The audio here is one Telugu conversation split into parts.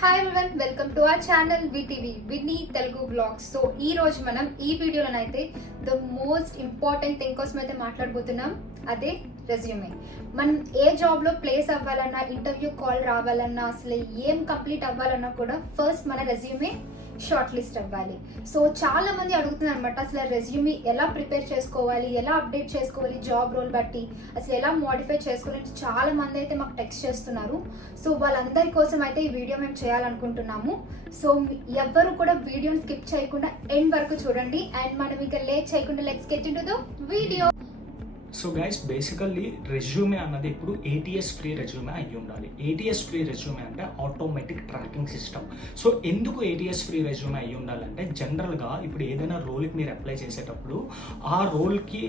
Hi everyone, welcome to our channel VTV Vinny Telugu vlogs. So ఈ రోజు మనం ఈ వీడియోలోనైతే ద మోస్ట్ ఇంపార్టెంట్ థింగ్ కోసం అయితే మాట్లాడబోతున్నాం, అదే రెజ్యూమే. మనం ఏ జాబ్లో ప్లేస్ అవ్వాలన్నా, ఇంటర్వ్యూ కాల్ రావాలన్నా, అసలు ఏం కంప్లీట్ అవ్వాలన్నా కూడా ఫస్ట్ మన రెజ్యూమే షార్ట్ లిస్ట్ అవ్వాలి. సో చాలా మంది అడుగుతున్నారు అనమాట, అసలు రెజ్యూమే ఎలా ప్రిపేర్ చేసుకోవాలి, ఎలా అప్డేట్ చేసుకోవాలి, జాబ్ రోల్ బట్టి అసలు ఎలా మోడిఫై చేసుకోవాలి. చాలా మంది అయితే మాకు టెక్స్ట్ చేస్తున్నారు. సో వాళ్ళందరి కోసం అయితే ఈ వీడియో మేము చేయాలనుకుంటున్నాము. సో ఎవ్వరు కూడా వీడియోని స్కిప్ చేయకుండా ఎండ్ వరకు చూడండి. అండ్ మనం ఇక లేట్ చేయకుండా let's get into the video. So guys, basically resume అన్నది ఇప్పుడు ATS ఫ్రీ రెజ్యూమే అయ్యి ఉండాలి. ATS ఫ్రీ రెజ్యూమే అంటే ఆటోమేటిక్ ట్రాకింగ్ సిస్టమ్. సో ఎందుకు ATS ఫ్రీ రెజ్యూమే అయ్యి ఉండాలంటే, జనరల్గా ఇప్పుడు ఏదైనా రోల్కి మీరు అప్లై చేసేటప్పుడు ఆ రోల్కి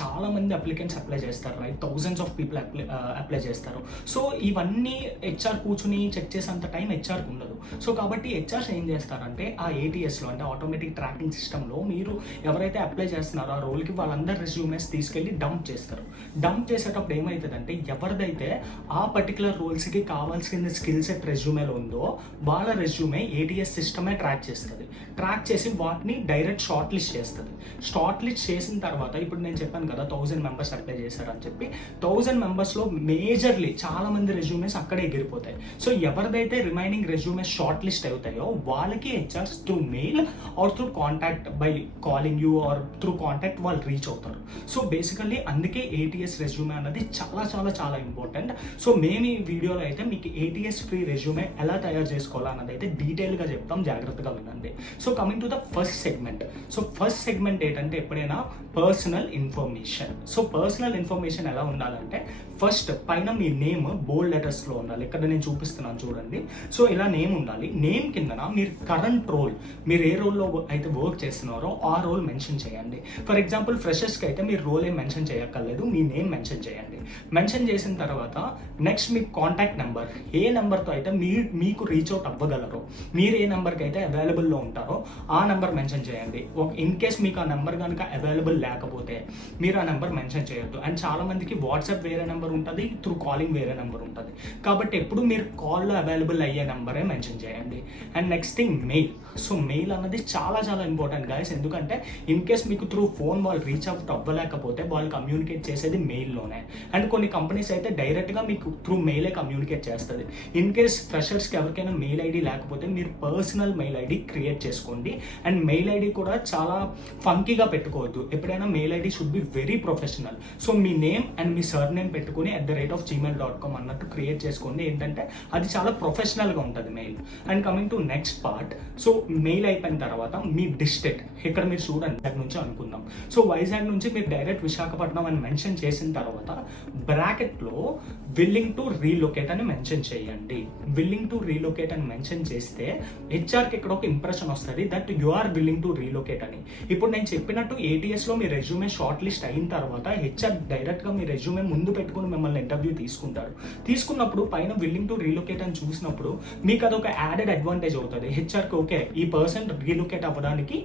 చాలా మంది అప్లికెంట్స్ అప్లై చేస్తారు, right? Thousands of people apply చేస్తారు. సో ఇవన్నీ HR కూర్చుని చెక్ చేసేంత టైం HRకి ఉండదు. సో కాబట్టి HRs ఏం చేస్తారంటే, ఆ ATSలో అంటే ఆటోమేటిక్ ట్రాకింగ్ సిస్టంలో మీరు ఎవరైతే అప్లై చేస్తున్నారో ఆ రోల్కి వాళ్ళందరి రెజ్యూమేస్ తీసుకెళ్ళి డంప్ చేస్తారు. డంప్ చేసేటప్పుడు ఏమవుతుందంటే, ఎవరిదైతే ఆ పర్టికులర్ రోల్స్కి కావాల్సిన స్కిల్ సెట్ రెజ్యూమేలో ఉందో వాళ్ళ రెజ్యూమే ATS సిస్టమే ట్రాక్ చేస్తుంది. ట్రాక్ చేసి వాటిని డైరెక్ట్ షార్ట్ లిస్ట్ చేస్తుంది. షార్ట్ లిస్ట్ చేసిన తర్వాత, ఇప్పుడు నేను చెప్పాను కదా 1000 మెంబర్స్ అప్లై చేశారని చెప్పి, 1000 మెంబర్స్లో మేజర్లీ చాలా మంది రెజ్యూమేస్ అక్కడే ఎగిరిపోతాయి. సో ఎవరిదైతే రిమైనింగ్ రెజ్యూమేస్ షార్ట్ లిస్ట్ అవుతాయో వాళ్ళకి HRs through mail or through contact by calling you or through contact వాళ్ళు రీచ్ అవుతారు. సో బేసికల్లీ అందుకే ATS రెజ్యూమే అన్నది చాలా చాలా చాలా ఇంపార్టెంట్. సో మేము ఈ వీడియోలో అయితే మీకు ATS ఫ్రీ రెజ్యూమే ఎలా తయారు చేసుకోవాలన్నది అయితే డీటెయిల్గా చెప్తాం, జాగ్రత్తగా వినండి. So coming to the first segment. So first segment ఏంటంటే, ఎప్పుడైనా personal information. So personal information ఎలా ఉండాలంటే, ఫస్ట్ పైన మీ నేమ్ బోల్డ్ లెటర్స్లో ఉండాలి. ఇక్కడ నేను చూపిస్తున్నాను చూడండి. సో ఇలా నేమ్ ఉండాలి. నేమ్ కిందన మీరు కరెంట్ రోల్, మీరు ఏ రోల్లో అయితే వర్క్ చేస్తున్నారో ఆ రోల్ మెన్షన్ చేయండి. ఫర్ ఎగ్జాంపుల్ ఫ్రెషర్స్కి అయితే మీరు రోల్ ఏం మెన్షన్ చేయక్కర్లేదు, మీ నేమ్ మెన్షన్ చేయండి. మెన్షన్ చేసిన తర్వాత నెక్స్ట్ మీ కాంటాక్ట్ నెంబర్, ఏ నెంబర్తో అయితే మీకు రీచ్ అవుట్ అవ్వగలరో, మీరు ఏ నెంబర్కి అయితే అవైలబుల్లో ఉంటారో ఆ నెంబర్ మెన్షన్ చేయండి. ఇన్ కేస్ మీకు ఆ నెంబర్ కనుక అవైలబుల్ లేకపోతే మీరు ఆ నెంబర్ మెన్షన్ చేయొద్దు. అండ్ చాలా మందికి వాట్సాప్ వేరే నెంబర్ ఉంటుంది, త్రూ కాలింగ్ వేరే నెంబర్ ఉంటుంది. కాబట్టి ఎప్పుడు మీరు కాల్లో అవైలబుల్ అయ్యే నెంబరే మెన్షన్ చేయండి. And next thing mail. So mail అన్నది చాలా చాలా ఇంపార్టెంట్ గైస్. ఎందుకంటే ఇన్ కేస్ మీకు త్రూ ఫోన్ వాళ్ళు రీచ్ అవుట్ అవ్వలేకపోతే వాళ్ళు కమ్యూనికేట్ చేసేది మెయిల్లోనే. అండ్ కొన్ని కంపెనీస్ అయితే డైరెక్ట్గా మీకు త్రూ మెయిలే కమ్యూనికేట్ చేస్తుంది. ఇన్ కేస్ ఫ్రెషర్స్కి ఎవరికైనా మెయిల్ ఐడి లేకపోతే మీరు పర్సనల్ మెయిల్ ఐడి క్రియేట్ చేసుకోండి. అండ్ మెయిల్ ఐడి కూడా చాలా ఫంకీగా పెట్టుకోవద్దు. ఎప్పుడైనా mail ID should be very professional. So me name and me sir name పెట్టుకుని @gmail.com అన్నట్టు క్రియేట్ చేసుకోండి. ఏంటంటే అది చాలా ప్రొఫెషనల్గా ఉంటుంది mail. And coming to next part. So mail అయిపోయిన తర్వాత మీ డిస్ట్రిక్ట్, ఇక్కడ మీరు చూడండి వైజాగ్ నుంచి అనుకుందాం. సో వైజాగ్ నుంచి మీరు డైరెక్ట్ విశాఖపట్నం అని మెన్షన్ చేసిన తర్వాత బ్రాకెట్లో విల్లింగ్ టు రీలొకేట్ అని మెన్షన్ చేయండి. విల్లింగ్ టు రీలొకేట్ అని మెన్షన్ చేస్తే HRకి ఇక్కడ ఒక ఇంప్రెషన్ వస్తుంది that you are willing to relocate అని. ఇప్పుడు నేను చెప్పినట్టు ATSలో మీ రెజ్యూమే షార్ట్ లిస్ట్ అయిన తర్వాత HR డైరెక్ట్గా మీ రెజ్యూమే ముందు పెట్టుకుని మిమ్మల్ని ఇంటర్వ్యూ తీసుకుంటారు. తీసుకున్నప్పుడు పైన విల్లింగ్ టు రీలొకేట్ అని చూసినప్పుడు మీకు అదొక యాడెడ్ అడ్వాంటేజ్ అవుతుంది. HRకి ఓకే, ఈ పర్సన్ రీలొకేట్ అవ్వడానికి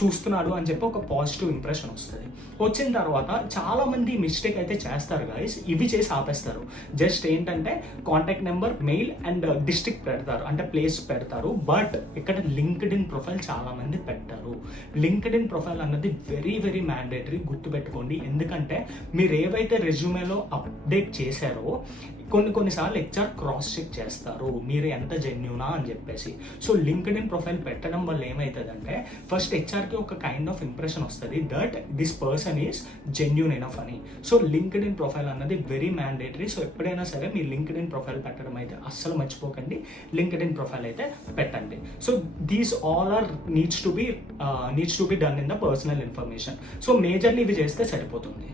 చూస్తున్నాడు అని చెప్పి ఒక పాజిటివ్ ఇంప్రెషన్ వస్తుంది. వచ్చిన తర్వాత చాలా మంది మిస్టేక్ అయితే చేస్తారు గైస్, ఇవి చేసి ఆపేస్తారు. జస్ట్ ఏంటంటే contact number, male and district పెడతారు, అంటే ప్లేస్ పెడతారు. బట్ ఇక్కడ లింక్డ్ఇన్ ప్రొఫైల్ చాలా మంది పెట్టారు. లింక్డ్ఇన్ ప్రొఫైల్ అన్నది వెరీ వెరీ మ్యాండేటరీ, గుర్తుపెట్టుకోండి. ఎందుకంటే మీరు ఏవైతే రెజ్యూమేలో అప్డేట్ చేశారో కొన్నిసార్లు HR క్రాస్ చెక్ చేస్తారు, మీరు ఎంత జెన్యూనా అని చెప్పేసి. సో లింక్డ్ఇన్ ప్రొఫైల్ పెట్టడం వల్ల ఏమవుతుందంటే, ఫస్ట్ HRకి ఒక కైండ్ ఆఫ్ ఇంప్రెషన్ వస్తుంది that this person is genuine enough అని. సో లింక్డ్ఇన్ ప్రొఫైల్ అన్నది వెరీ మ్యాండేటరీ. సో ఎప్పుడైనా సరే మీ లింక్డ్ఇన్ ప్రొఫైల్ పెట్టడం అయితే అస్సలు మర్చిపోకండి. లింక్డ్ఇన్ ప్రొఫైల్ అయితే పెట్టండి. So these all are needs to be done in the personal information. So majorly ఇవి చేస్తే సరిపోతుంది.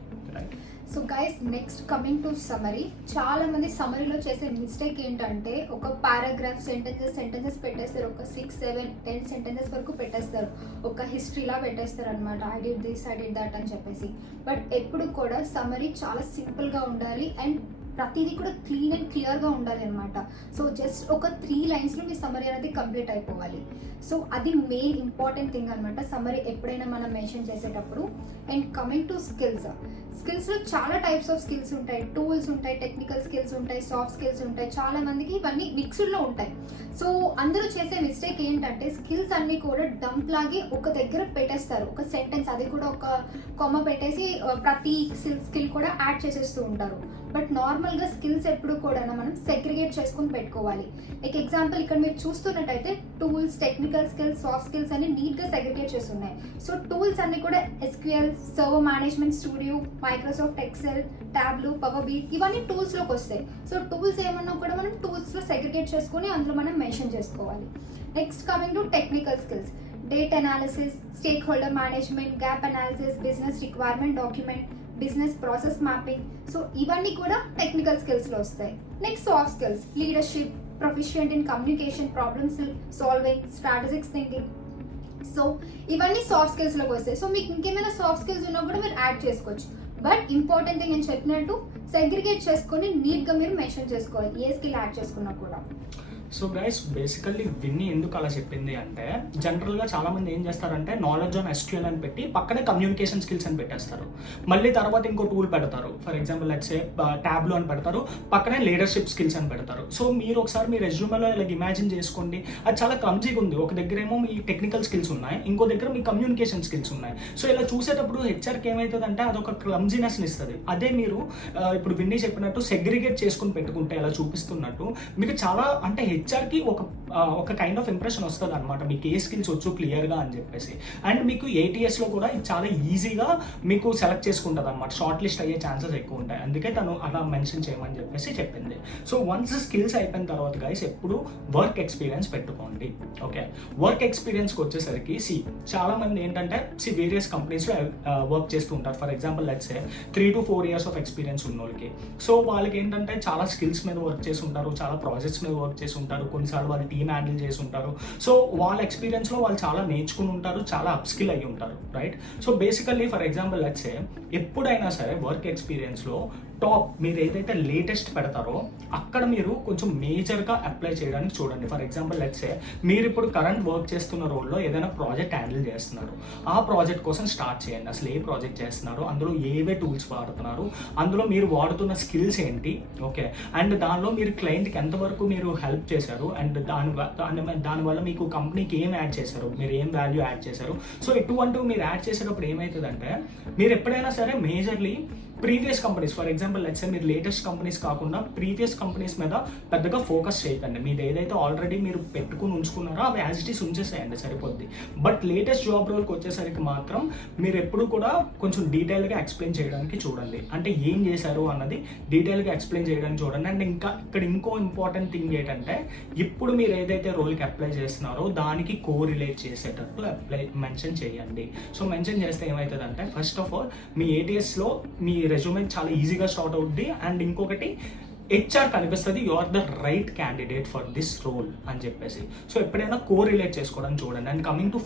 So guys, next coming to summary. చాలా మంది సమరీలో చేసే మిస్టేక్ ఏంటంటే, ఒక పారాగ్రాఫ్ సెంటెన్సెస్ పెట్టేస్తారు, ఒక 6, 7, 10 సెంటెన్సెస్ వరకు పెట్టేస్తారు, ఒక హిస్టరీలా పెట్టేస్తారు అనమాట. I did this, I did that అని చెప్పేసి. బట్ ఎప్పుడు కూడా సమరీ చాలా సింపుల్గా ఉండాలి. అండ్ ప్రతిదీ కూడా క్లీన్ అండ్ క్లియర్గా ఉండాలి అనమాట. సో జస్ట్ ఒక 3 లైన్స్లో మీ సమ్మరీ అనేది కంప్లీట్ అయిపోవాలి. సో అది మెయిన్ ఇంపార్టెంట్ థింగ్ అనమాట సమ్మరీ ఎప్పుడైనా మనం మెన్షన్ చేసేటప్పుడు. అండ్ కమింగ్ టు స్కిల్స్లో చాలా టైప్స్ ఆఫ్ స్కిల్స్ ఉంటాయి, టూల్స్ ఉంటాయి, టెక్నికల్ స్కిల్స్ ఉంటాయి, సాఫ్ట్ స్కిల్స్ ఉంటాయి. చాలా మందికి ఇవన్నీ మిక్స్డ్లో ఉంటాయి. సో అందరూ చేసే మిస్టేక్ ఏంటంటే స్కిల్స్ అన్నీ కూడా డంప్ లాగి ఒక దగ్గర పెట్టేస్తారు, ఒక సెంటెన్స్, అది కూడా ఒక కొమ్మ పెట్టేసి ప్రతి స్కిల్ కూడా యాడ్ చేసేస్తూ ఉంటారు. బట్ నార్మల్గా స్కిల్స్ ఎప్పుడు కూడా మనం సెగ్రిగేట్ చేసుకుని పెట్టుకోవాలి. లైక్ ఎగ్జాంపుల్ ఇక్కడ మీరు చూస్తున్నట్టయితే tools, technical skills, soft skills అన్ని నీట్గా సెగ్రిగేట్ చేసి ఉన్నాయి. సో టూల్స్ అన్ని కూడా SQL, server management studio, Microsoft Excel, Tableau, power B, ఇవన్నీ టూల్స్లోకి వస్తాయి. సో టూల్స్ ఏమన్నా కూడా మనం టూల్స్లో సెగ్రిగేట్ చేసుకొని అందులో మనం మెన్షన్ చేసుకోవాలి. Next coming to technical skills, date analysis, stake holder management, gap analysis, business requirement document, business process mapping. So ఇవన్నీ కూడా టెక్నికల్ స్కిల్స్లో వస్తాయి. Next soft skills, leadership, proficient in communication, problems solving, strategic thinking. So ఇవన్నీ సాఫ్ట్ స్కిల్స్లోకి వస్తాయి. సో మీకు ఇంకేమైనా సాఫ్ట్ స్కిల్స్ ఉన్నా కూడా మీరు యాడ్ చేసుకోవచ్చు. బట్ ఇంపార్టెంట్ థింగ్ నేను చెప్పినట్టు సెగ్రిగేట్ చేసుకొని నీట్గా మీరు మెన్షన్ చేసుకోవాలి ఏ స్కిల్ యాడ్ చేసుకున్నా కూడా. సో గైస్ బేసికల్లీ విన్నీ ఎందుకు అలా చెప్పింది అంటే జనరల్గా చాలామంది ఏం చేస్తారంటే నాలెడ్జ్ ఆన్ SQL అని పెట్టి పక్కనే కమ్యూనికేషన్ స్కిల్స్ అని పెట్టేస్తారు. మళ్ళీ తర్వాత ఇంకో టూల్ పెడతారు, for example let's say Tableau అని పెడతారు, పక్కనే లీడర్షిప్ స్కిల్స్ అని పెడతారు. సో మీరు ఒకసారి మీ రెజ్యూమేలో ఇలా ఇమాజిన్ చేసుకోండి, అది చాలా క్లమ్జీగా ఉంది. ఒక దగ్గర ఏమో మీ టెక్నికల్ స్కిల్స్ ఉన్నాయి, ఇంకో దగ్గర మీ కమ్యూనికేషన్ స్కిల్స్ ఉన్నాయి. సో ఇలా చూసేటప్పుడు హెచ్ఆర్కి ఏమవుతుందంటే అదొక క్లమ్జీనెస్ని ఇస్తుంది. అదే మీరు ఇప్పుడు విన్నీ చెప్పినట్టు సెగ్రిగేట్ చేసుకుని పెట్టుకుంటే ఇలా చూపిస్తున్నట్టు మీకు చాలా అంటే హెచ్ఆర్కి ఒక కైండ్ ఆఫ్ ఇంప్రెషన్ వస్తుంది అనమాట, మీకు ఏ స్కిల్స్ వచ్చు క్లియర్గా అని చెప్పేసి. అండ్ మీకు ATSలో కూడా ఇది చాలా ఈజీగా మీకు సెలెక్ట్ చేసుకుంటుంది అనమాట, షార్ట్ లిస్ట్ అయ్యే ఛాన్సెస్ ఎక్కువ ఉంటాయి. అందుకే తను అలా మెన్షన్ చేయమని చెప్పేసి చెప్పింది. సో వన్స్ స్కిల్స్ అయిపోయిన తర్వాత గైస్ ఎప్పుడు వర్క్ ఎక్స్పీరియన్స్ పెట్టుకోండి. ఓకే, వర్క్ ఎక్స్పీరియన్స్కి వచ్చేసరికి చాలా మంది ఏంటంటే వేరియస్ కంపెనీస్లో వర్క్ చేస్తూ ఉంటారు. For example let's say 3 to 4 years of experience ఉన్న వాళ్ళకి. సో వాళ్ళకి ఏంటంటే చాలా స్కిల్స్ మీద వర్క్ చేసి ఉంటారు, చాలా ప్రాజెక్ట్స్ మీద వర్క్ చేసి ఉంటారు, కొన్నిసార్లు వాళ్ళు టీమ్ హ్యాండిల్ చేసి ఉంటారు. సో వాళ్ళ ఎక్స్పీరియన్స్లో వాళ్ళు చాలా నేర్చుకుని ఉంటారు, చాలా అప్స్కిల్ అయ్యి ఉంటారు, right? So basically for example let's సే ఎప్పుడైనా సరే వర్క్ ఎక్స్పీరియన్స్లో టాప్ మీరు ఏదైతే లేటెస్ట్ పెడతారో అక్కడ మీరు కొంచెం మేజర్గా అప్లై చేయడానికి చూడండి. ఫర్ ఎగ్జాంపుల్ లెట్స్ సే మీరు ఇప్పుడు కరెంట్ వర్క్ చేస్తున్న రోల్లో ఏదైనా ప్రాజెక్ట్ హ్యాండిల్ చేస్తున్నారు, ఆ ప్రాజెక్ట్ కోసం స్టార్ట్ చేయండి. అసలు ఏ ప్రాజెక్ట్ చేస్తున్నారు, అందులో ఏవే టూల్స్ వాడుతున్నారు, అందులో మీరు వాడుతున్న స్కిల్స్ ఏంటి, ఓకే, అండ్ దానిలో మీరు క్లయింట్కి ఎంతవరకు మీరు హెల్ప్ చేశారు, అండ్ దానివల్ల మీకు కంపెనీకి ఏం యాడ్ చేశారు, మీరు ఏం వాల్యూ యాడ్ చేశారు. సో ఇటువంటివి మీరు యాడ్ చేసేటప్పుడు ఏమవుతుందంటే మీరు ఎప్పుడైనా సరే majorly previous companies, for example let's say మీరు లేటెస్ట్ కంపెనీస్ కాకుండా ప్రీవియస్ కంపెనీస్ మీద పెద్దగా ఫోకస్ చేయకండి. మీరు ఏదైతే ఆల్రెడీ మీరు పెట్టుకుని ఉంచుకున్నారో అవి యాజ్ ఇట్ ఈస్ ఉంచేసేయండి, సరిపోద్ది. బట్ లేటెస్ట్ జాబ్ రోల్కి వచ్చేసరికి మాత్రం మీరు ఎప్పుడు కూడా కొంచెం డీటెయిల్గా ఎక్స్ప్లెయిన్ చేయడానికి చూడండి, అంటే ఏం చేశారు అన్నది డీటెయిల్గా ఎక్స్ప్లెయిన్ చేయడానికి చూడండి. అండ్ ఇక్కడ ఇంకో ఇంపార్టెంట్ థింగ్ ఏంటంటే ఇప్పుడు మీరు ఏదైతే రోల్కి అప్లై చేస్తున్నారో దానికి కోరిలేట్ చేసేటట్టు మెన్షన్ చేయండి. సో మెన్షన్ చేస్తే ఏమవుతుందంటే ఫస్ట్ ఆఫ్ ఆల్ మీ ATSలో మీ రెజ్యూమే చాలా ఈజీగా స్టార్ట్ అవుద్ది. అండ్ ఇంకొకటి HR కనిపిస్తుంది you are the right candidate for this role అని చెప్పేసి. సో ఎప్పుడైనా కోరిలేట్ చేసుకోవడానికి చూడండి. అండ్ కమింగ్ టు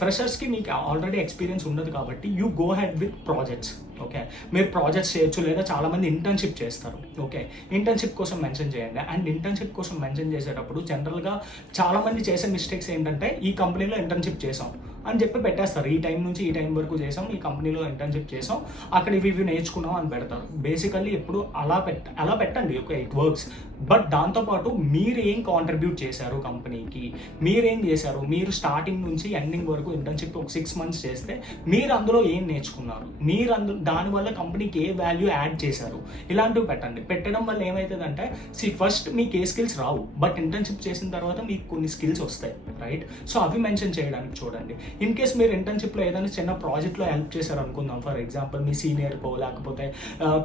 ఫ్రెషర్స్కి మీకు ఆల్రెడీ ఎక్స్పీరియన్స్ ఉండదు కాబట్టి you go head with projects. Okay, మీరు ప్రాజెక్ట్స్ చేయొచ్చు, లేదా చాలామంది ఇంటర్న్షిప్ చేస్తారు. ఓకే, ఇంటర్న్షిప్ కోసం మెన్షన్ చేయండి. అండ్ ఇంటర్న్షిప్ కోసం మెన్షన్ చేసేటప్పుడు జనరల్గా చాలామంది చేసే మిస్టేక్స్ ఏంటంటే ఈ కంపెనీలో ఇంటర్న్షిప్ చేసాం అని చెప్పి పెట్టేస్తారు, ఈ టైం నుంచి ఈ టైం వరకు చేసాం, ఈ కంపెనీలో ఇంటర్న్షిప్ చేసాం, అక్కడ ఇవి నేర్చుకున్నాం అని పెడతారు. బేసికల్లీ ఎప్పుడు అలా పెట్టండి, ఓకే, ఇట్ వర్క్స్. బట్ దాంతోపాటు మీరు ఏం కాంట్రిబ్యూట్ చేశారు కంపెనీకి, మీరేం చేశారు, మీరు స్టార్టింగ్ నుంచి ఎండింగ్ వరకు ఇంటర్న్షిప్ ఒక 6 months చేస్తే మీరు అందులో ఏం నేర్చుకున్నారు, మీరు దానివల్ల కంపెనీకి ఏ వాల్యూ యాడ్ చేశారు, ఇలాంటివి పెట్టండి. పెట్టడం వల్ల ఏమవుతుందంటే ఫస్ట్ మీకు ఏ స్కిల్స్ రావు, బట్ ఇంటర్న్షిప్ చేసిన తర్వాత మీకు కొన్ని స్కిల్స్ వస్తాయి, రైట్? సో అవి మెన్షన్ చేయడానికి చూడండి. ఇన్ కేస్ మీరు ఇంటర్న్షిప్లో ఏదైనా చిన్న ప్రాజెక్ట్లో హెల్ప్ చేశారు అనుకుందాం, ఫర్ ఎగ్జాంపుల్ మీ సీనియర్కో లేకపోతే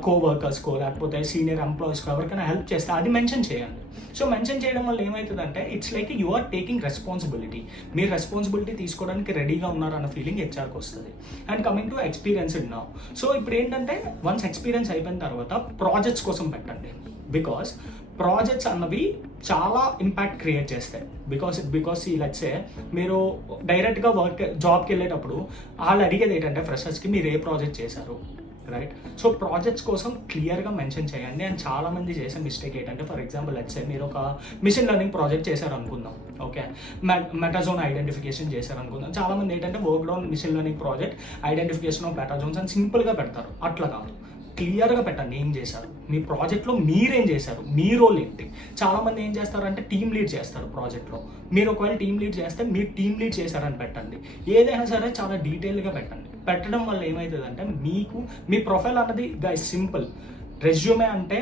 కోవర్కర్స్కో లేకపోతే సీనియర్ ఎంప్లాయీస్కో ఎవరికైనా హెల్ప్ చేస్తే అది మెన్షన్ చేయండి. సో మెన్షన్ చేయడం వల్ల ఏమవుతుందంటే it's like you are taking responsibility, మీరు రెస్పాన్సిబిలిటీ తీసుకోవడానికి రెడీగా ఉన్నారన్న ఫీలింగ్ HRకి వస్తుంది. And coming to experience now, so ఇప్పుడు ఏంటంటే వన్స్ ఎక్స్పీరియన్స్ అయిపోయిన తర్వాత ప్రాజెక్ట్స్ కోసం పెట్టండి. బికాస్ ప్రాజెక్ట్స్ అన్నవి చాలా ఇంపాక్ట్ క్రియేట్ చేస్తాయి. బికాస్ లెట్స్ సే మీరు డైరెక్ట్గా జాబ్కి వెళ్ళేటప్పుడు వాళ్ళు అడిగేది ఏంటంటే ఫ్రెషర్స్కి మీరు ఏ ప్రాజెక్ట్ చేశారు, రైట్. సో ప్రాజెక్ట్స్ కోసం క్లియర్గా మెన్షన్ చేయండి. అండ్ చాలామంది చేసే మిస్టేక్ ఏంటంటే, ఫర్ ఎగ్జాంపుల్ లెట్స్ సే మీరు ఒక మిషన్ లెర్నింగ్ ప్రాజెక్ట్ చేశారు అనుకుందాం, ఓకే, మెటాజోన్ ఐడెంటిఫికేషన్ చేశారు అనుకుందాం. చాలామంది ఏంటంటే work on machine learning project identification of metazoans అని సింపుల్గా పెడతారు. అట్లా కాదు, క్లియర్గా పెట్టండి ఏం చేశారు, మీ ప్రాజెక్ట్లో మీరేం చేశారు, మీ రోల్ ఏంటి. చాలామంది ఏం చేస్తారంటే టీమ్ లీడ్ చేస్తారు ప్రాజెక్ట్లో. మీరు ఒకవేళ టీమ్ లీడ్ చేస్తే మీరు టీమ్ లీడ్ చేశారని పెట్టండి. ఏదైనా సరే చాలా డీటెయిల్గా పెట్టండి. పెట్టడం వల్ల ఏమవుతుందంటే మీకు మీ ప్రొఫైల్ అన్నది గైస్ సింపుల్. రెజ్యూమే అంటే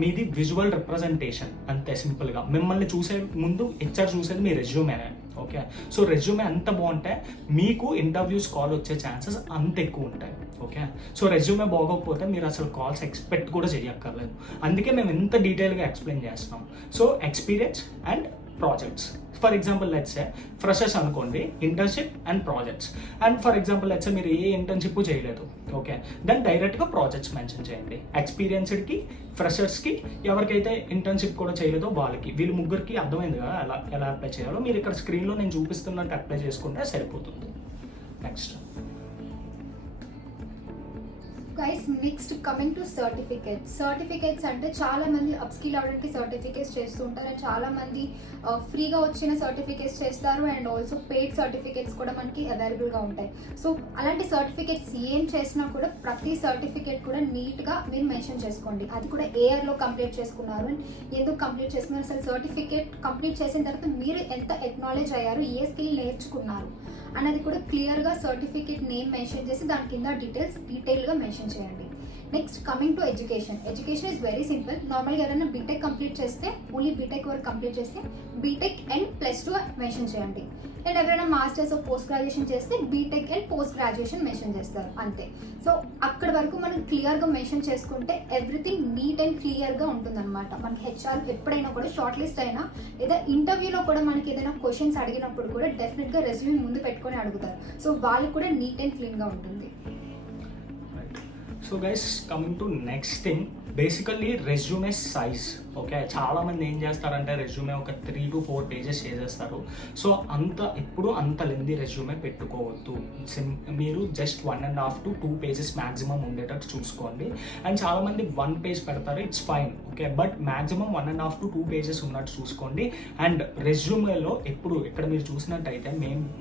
మీది విజువల్ రిప్రజెంటేషన్, అంతే సింపుల్గా. మిమ్మల్ని చూసే ముందు హెచ్ఆర్ చూసేది మీ రెజ్యూమేనే, ఓకే. సో రెజ్యూమే అంత బాగుంటే మీకు ఇంటర్వ్యూస్ కాల్ వచ్చే ఛాన్సెస్ అంత ఎక్కువ ఉంటాయి, ఓకే. సో రెజ్యూమే బాగోకపోతే మీరు అసలు కాల్స్ ఎక్స్పెక్ట్ కూడా చేయక్కర్లేదు. అందుకే మేము ఇంత డీటెయిల్గా ఎక్స్ప్లెయిన్ చేస్తున్నాం. So experience and projects. For example let's say freshers అనుకోండి, internship and projects. And for example let's say మీరు ఏ ఇంటర్న్షిప్ చేయలేదు, ఓకే, దెన్ డైరెక్ట్గా ప్రాజెక్ట్స్ మెన్షన్ చేయండి. ఎక్స్పీరియన్స్డ్కి, ఫ్రెషర్స్కి, ఎవరికైతే ఇంటర్న్షిప్ కూడా చేయలేదో వాళ్ళకి, వీళ్ళు ముగ్గురికి అర్థమైంది కదా ఎలా అప్లై చేయాలో. మీరు ఇక్కడ స్క్రీన్లో నేను చూపిస్తున్నట్టు అప్లై చేసుకుంటే సరిపోతుంది. Next guys, next coming to certificates అంటే చాలా మంది అప్స్కిల్ అవడానికి సర్టిఫికేట్స్ చేస్తూ ఉంటారు. అండ్ చాలా మంది ఫ్రీగా వచ్చిన సర్టిఫికేట్స్ చేస్తారు. అండ్ ఆల్సో పెయిడ్ సర్టిఫికేట్స్ కూడా మనకి అవైలబుల్గా ఉంటాయి. సో అలాంటి సర్టిఫికేట్స్ ఏం చేసినా కూడా ప్రతి సర్టిఫికేట్ కూడా నీట్గా మీరు మెన్షన్ చేసుకోండి. అది కూడా ఏ ఇయర్లో కంప్లీట్ చేసుకున్నారు అండ్ ఎందుకు కంప్లీట్ చేసుకున్నారు, అసలు సర్టిఫికేట్ కంప్లీట్ చేసిన తర్వాత మీరు ఎంత ఎక్నాలెడ్జ్ అయ్యారు, ఏ స్కిల్ నేర్చుకున్నారు అనేది కూడా క్లియర్గా సర్టిఫికేట్ నేమ్ మెన్షన్ చేసి దాని కింద డీటెయిల్గా మెన్షన్ చేయండి. Next coming to education is very simple. నార్మల్గా ఎవరైనా బీటెక్ కంప్లీట్ చేస్తే ఓన్లీ బీటెక్ వరకు కంప్లీట్ చేస్తే బీటెక్ అండ్ +2 మెన్షన్ చేయండి. అండ్ ఎవరైనా మాస్టర్స్ ఆఫ్ పోస్ట్ గ్రాడ్యుయేషన్ చేస్తే BTech and post graduation mention చేస్తారు, అంతే. సో అక్కడ వరకు మనం క్లియర్గా మెన్షన్ చేసుకుంటే ఎవ్రీథింగ్ నీట్ అండ్ క్లియర్గా ఉంటుందన్నమాట. మనకి హెచ్ఆర్ ఎప్పుడైనా కూడా షార్ట్ లిస్ట్ అయినా లేదా ఇంటర్వ్యూలో కూడా మనకి ఏదైనా క్వశ్చన్స్ అడిగినప్పుడు కూడా డెఫినెట్గా రెజ్యూమ్ ముందు పెట్టుకొని అడుగుతారు. సో వాళ్ళకి కూడా నీట్ అండ్ క్లీన్గా ఉంటుంది. So guys, coming to next thing, basically resume size, okay. చాలామంది ఏం చేస్తారంటే రెజ్యూమే ఒక 3 to 4 pages చేసేస్తారు. సో ఇప్పుడు అంత లెంది రెజ్యూమే పెట్టుకోవద్దు. మీరు జస్ట్ 1.5 to 2 pages మ్యాక్సిమం ఉండేటట్టు చూసుకోండి. అండ్ చాలామంది 1 page పెడతారు, it's fine, okay. But maximum 1.5 to 2 pages ఉన్నట్టు చూసుకోండి. అండ్ రెజ్యూమేలో ఇక్కడ మీరు చూసినట్టయితే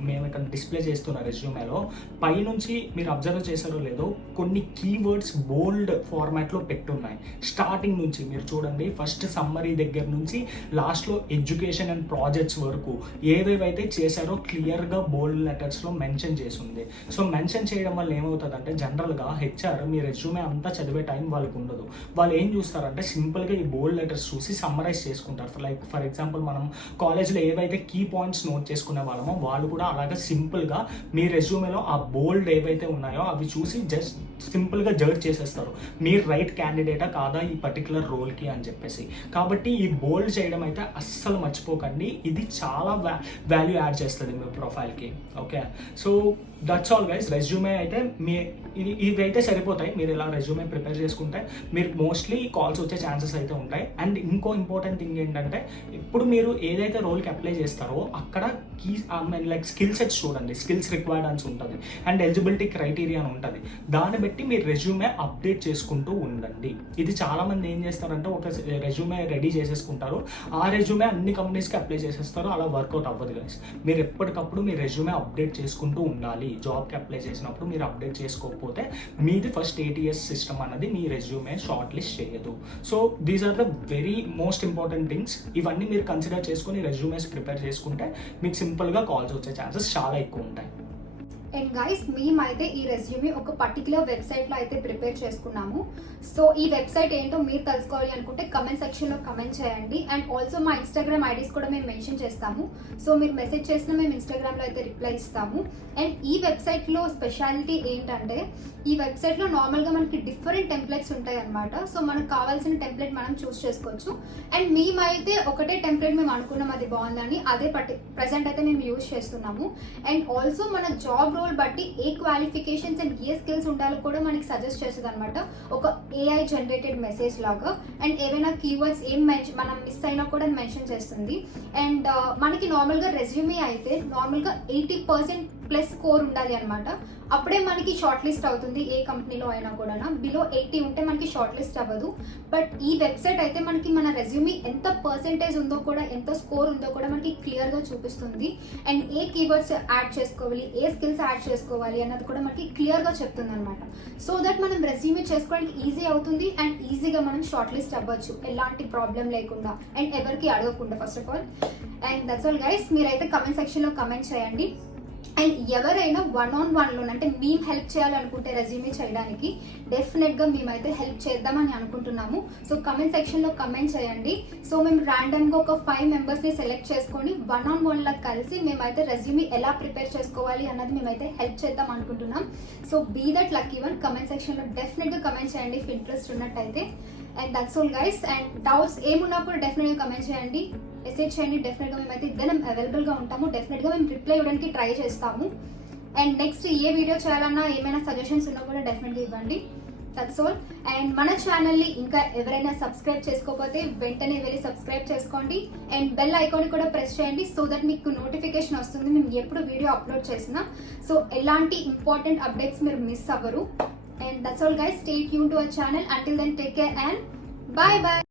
మేము ఇక్కడ డిస్ప్లే చేస్తున్న రెజ్యూమేలో పైనుంచి మీరు అబ్జర్వ్ చేశారో లేదో కొన్ని కీవర్డ్స్ బోల్డ్ ఫార్మాట్లో పెట్టున్నాయి. స్టార్టింగ్ నుంచి మీరు చూడండి, ఫస్ట్ సమ్మరీ దగ్గర నుంచి లాస్ట్లో ఎడ్యుకేషన్ అండ్ ప్రాజెక్ట్స్ వరకు ఏవేవైతే చేశారో క్లియర్గా బోల్డ్ లెటర్స్లో మెన్షన్ చేసి ఉంది. సో మెన్షన్ చేయడం వల్ల ఏమవుతుందంటే జనరల్గా హెచ్ఆర్ మీ రెజ్యూమే అంతా చదివే టైం వాళ్ళకు ఉండదు. వాళ్ళు ఏం చూస్తారంటే సింపుల్గా ఈ బోల్డ్ లెటర్స్ చూసి సమ్మరైజ్ చేసుకుంటారు. ఫర్ ఎగ్జాంపుల్ మనం కాలేజ్లో ఏవైతే కీ పాయింట్స్ నోట్ చేసుకునే వాళ్ళమో వాళ్ళు కూడా అలాగే సింపుల్గా మీ రెజ్యూమేలో ఆ బోల్డ్ ఏవైతే ఉన్నాయో అవి చూసి జస్ట్ సింపుల్గా జడ్జ్ చేసేస్తారు, మీరు రైట్ క్యాండిడేటా కాదా ఈ పర్టికులర్ రోల్కి అని చెప్పేసి. కాబట్టి ఈ బోల్డ్ చేయడం అయితే అస్సలు మర్చిపోకండి, ఇది చాలా వాల్యూ యాడ్ చేస్తుంది మీ ప్రొఫైల్కి, okay. So that's all guys. Resume అయితే ఇవైతే సరిపోతాయి. మీరు ఇలా రెజ్యూమే ప్రిపేర్ చేసుకుంటే మీరు మోస్ట్లీ కాల్స్ వచ్చే ఛాన్సెస్ అయితే ఉంటాయి. అండ్ ఇంకో ఇంపార్టెంట్ థింగ్ ఏంటంటే ఇప్పుడు మీరు ఏదైతే రోల్కి అప్లై చేస్తారో అక్కడ స్కిల్ సెట్స్ చూడండి, స్కిల్స్ రిక్వైర్డ్ అని ఉంటుంది అండ్ ఎలిజిబిలిటీ క్రైటీరియా అని ఉంటుంది. దాన్ని బట్టి మీరు రెజ్యూమే అప్డేట్ చేసుకుంటూ ఉండండి. ఇది చాలామంది ఏం చేస్తారంటే ఒక రెజ్యూమే రెడీ చేసేసుకుంటారు, ఆ రెజ్యూమే అన్ని కంపెనీస్కి అప్లై చేసేస్తారు, అలా వర్కౌట్ అవ్వదు గైస్. మీరు ఎప్పటికప్పుడు మీ రెజ్యూమే అప్డేట్ చేసుకుంటూ ఉండాలి. జాబ్కి అప్లై చేసినప్పుడు మీరు అప్డేట్ చేసుకోకపోతే మీది ఫస్ట్ ATS సిస్టమ్ అన్నది మీ రెజ్యూమే షార్ట్ లిస్ట్ చేయదు. So these are the very most important things. ఇవన్నీ మీరు కన్సిడర్ చేసుకుని రెజ్యూమేస్ ప్రిపేర్ చేసుకుంటే మీకు సింపుల్గా కాల్స్ వచ్చే ఛాన్సెస్ చాలా ఎక్కువ ఉంటాయి. అండ్ గైస్, మేమైతే ఈ రెజ్యూమే ఒక పర్టికులర్ వెబ్సైట్లో అయితే ప్రిపేర్ చేసుకున్నాము. సో ఈ వెబ్సైట్ ఏంటో మీరు తెలుసుకోవాలి అనుకుంటే కమెంట్ సెక్షన్లో కమెంట్ చేయండి. అండ్ ఆల్సో మా ఇన్స్టాగ్రామ్ ఐడీస్ కూడా మేము మెన్షన్ చేస్తాము. సో మీరు మెసేజ్ చేసినా మేము ఇన్స్టాగ్రామ్లో అయితే రిప్లై ఇస్తాము. అండ్ ఈ వెబ్సైట్లో స్పెషాలిటీ ఏంటంటే ఈ వెబ్సైట్లో నార్మల్గా మనకి డిఫరెంట్ టెంప్లెట్స్ ఉంటాయి అన్నమాట. సో మనకు కావాల్సిన టెంప్లెట్ మనం చూస్ చేసుకోవచ్చు. అండ్ మేమైతే ఒకటే టెంప్లెట్ మేము అనుకున్నాం, అది బాగుందని, అదే ప్రజెంట్ అయితే మేము యూజ్ చేస్తున్నాము. అండ్ ఆల్సో మన జాబ్ రోల్ బట్టి ఏ క్వాలిఫికేషన్స్ అండ్ ఏ స్కిల్స్ ఉండాలో కూడా మనకి సజెస్ట్ చేస్తుంది అనమాట, ఒక AI జనరేటెడ్ మెసేజ్ లాగా. అండ్ ఏవైనా కీవర్డ్స్ మనం మిస్ అయినా కూడా మెన్షన్ చేస్తుంది. అండ్ మనకి నార్మల్గా రెజ్యూమే అయితే నార్మల్గా 80% ప్లస్ స్కోర్ ఉండాలి అనమాట. అప్పుడే మనకి షార్ట్ లిస్ట్ అవుతుంది ఏ కంపెనీలో అయినా కూడా. బిలో 80 ఉంటే మనకి షార్ట్ లిస్ట్ అవ్వదు. బట్ ఈ వెబ్సైట్ అయితే మనకి మన రెజ్యూమే ఎంత పర్సెంటేజ్ ఉందో కూడా, ఎంత స్కోర్ ఉందో కూడా మనకి క్లియర్గా చూపిస్తుంది. అండ్ ఏ కీవర్డ్స్ యాడ్ చేసుకోవాలి, ఏ స్కిల్స్ యాడ్ చేసుకోవాలి అన్నది కూడా మనకి క్లియర్గా చెప్తుంది అనమాట. సో దట్ మనం రెజ్యూమే చేసుకోవడానికి ఈజీ అవుతుంది అండ్ ఈజీగా మనం షార్ట్ లిస్ట్ అవ్వచ్చు ఎలాంటి ప్రాబ్లం లేకుండా అండ్ ఎవరికి అడగకుండా first of all. And that's all guys. మీరైతే కమెంట్ సెక్షన్లో కమెంట్ చేయండి. అండ్ ఎవరైనా 1-on-1లో అంటే మేము హెల్ప్ చేయాలనుకుంటే రెజ్యూమే చేయడానికి డెఫినెట్గా మేమైతే హెల్ప్ చేద్దామని అనుకుంటున్నాము. సో కమెంట్ సెక్షన్లో కమెంట్ చేయండి. సో మేము ర్యాండమ్గా ఒక 5 మెంబర్స్ని సెలెక్ట్ చేసుకొని 1-on-1లా కలిసి మేమైతే రెజ్యూమే ఎలా ప్రిపేర్ చేసుకోవాలి అన్నది మేమైతే హెల్ప్ చేద్దాం అనుకుంటున్నాం. So be that lucky one. Comment సెక్షన్లో డెఫినెట్గా కమెంట్ చేయండి ఇఫ్ ఇంట్రెస్ట్ ఉన్నట్టయితే. And that's all guys. And doubts ఏమున్నా కూడా డెఫినెట్గా కమెంట్ చేయండి, మెసేజ్ చేయండి. డెఫినెట్గా మేమైతే ఇద్దరం అవైలబుల్గా ఉంటాము. డెఫినెట్గా మేము రిప్లై ఇవ్వడానికి ట్రై చేస్తాము. అండ్ నెక్స్ట్ ఏ వీడియో చేయాలన్నా ఏమైనా సజెషన్స్ ఉన్నా కూడా డెఫినెట్గా ఇవ్వండి. That's all. అండ్ మన ఛానల్ని ఇంకా ఎవరైనా సబ్స్క్రైబ్ చేసుకోకపోతే వెంటనే వెళ్ళి సబ్స్క్రైబ్ చేసుకోండి. అండ్ బెల్ ఐకాన్ కూడా ప్రెస్ చేయండి సో దట్ మీకు నోటిఫికేషన్ వస్తుంది మేము ఎప్పుడు వీడియో అప్లోడ్ చేసినా. సో ఎలాంటి ఇంపార్టెంట్ అప్డేట్స్ మీరు మిస్ అవ్వరు. And that's all guys, stay tuned to our channel. Until then, take care and bye bye.